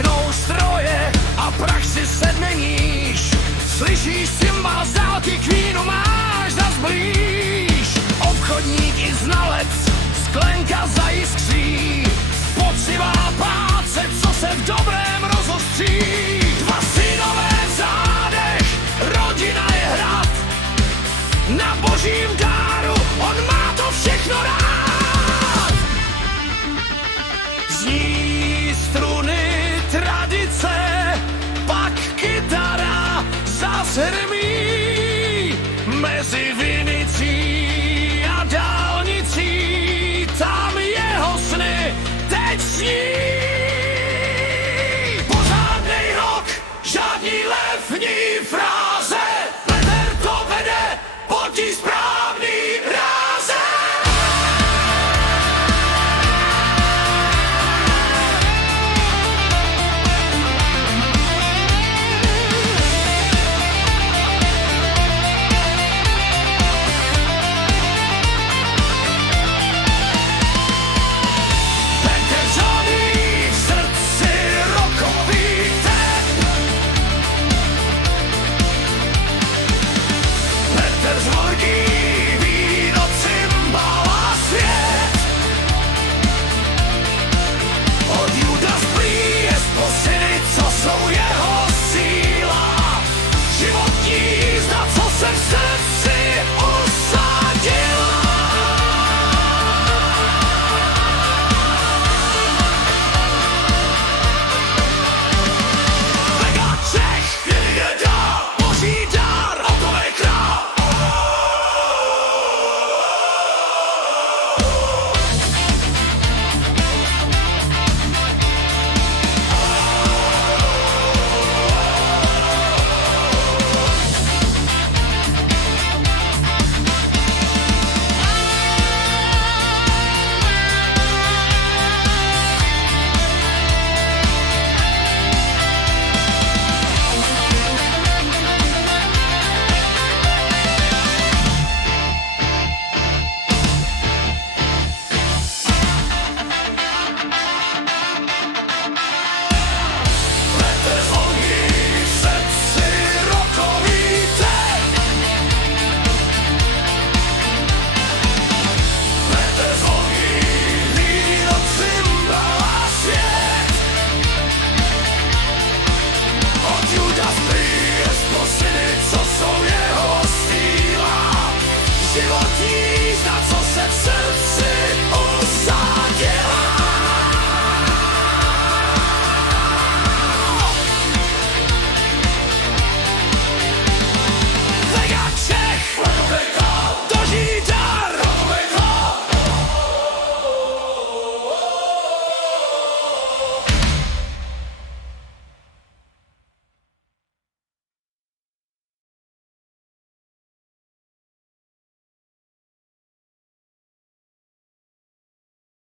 Mrknou stroje a praxi sedne níž. Slyšíš cymbal z dálky, kvínu máš zas blíž. Obchodník i znalec, sklenka zajiskří. Pocivá práce, co se v dobrém rozostří. Dva synové v zádech, rodina je hrad. Na božím dáru, on má to všechno rád. Zní struny tradice, pak kytara zas hrmí. Mezi Vinicí a dálnicí, tam jeho sny teď sní. Pořádnej rok, žádný lev, ní